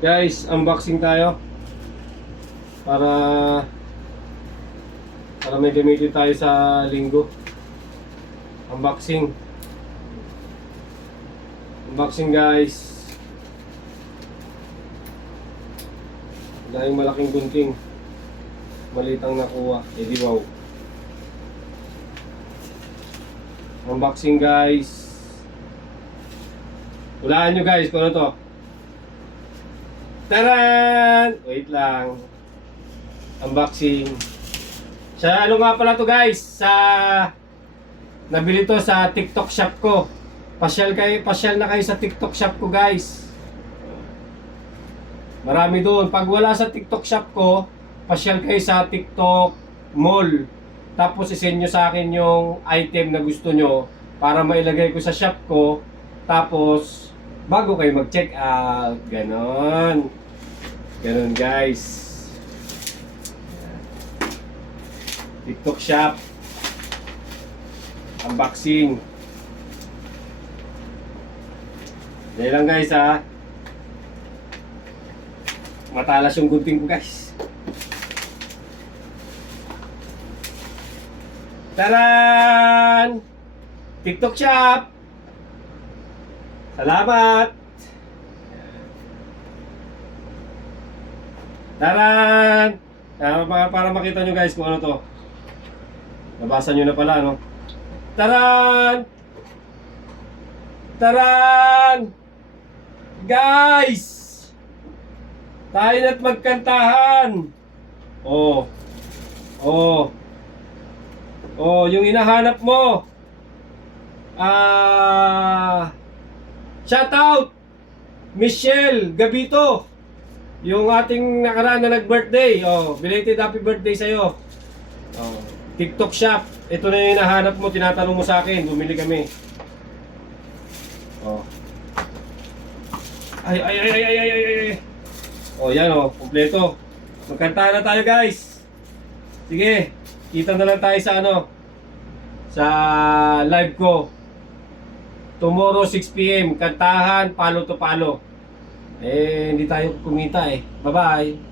Guys, unboxing tayo para may gamitin tayo sa linggo. Unboxing. Unboxing guys. Dahil malaking gunting. Malitang nakuha. Di wow. Unboxing guys. Hulaan nyo guys kung ano to. Taran! Wait lang. Unboxing. Sa ano nga pala to guys? Nabili to sa TikTok shop ko. Pasyal na kayo sa TikTok shop ko guys. Marami doon. Pag wala sa TikTok shop ko, pasyal kayo sa TikTok mall. Tapos isend nyo sa akin yung item na gusto nyo para mailagay ko sa shop ko. Tapos bago kayo mag-check out. Ganon. Ganon guys. TikTok shop. Unboxing. Dahil lang guys ha. Matalas yung gunting ko guys. Taran! TikTok shop. Salamat. Taran! Para makita nyo guys kung ano to. Nabasa nyo na pala no. Taran! Taran! Guys! Tayo na't magkantahan. Oh. Oh. Oh, yung hinahanap mo. Shout out Michelle Gabito. Yung ating nakaraan na nag-birthday. Oh, belated happy birthday sa'yo. Oh, TikTok shop. Ito na yung hinahanap mo, tinatanong mo sa akin. Bumili kami. Oh. Ay. Oh, yan oh, kompleto. Magkantahan na tayo, guys. Sige, kita na lang tayo sa ano, sa live ko. Tomorrow 6 PM, kantahan, palo to palo. Hindi tayo kumita eh. Bye-bye.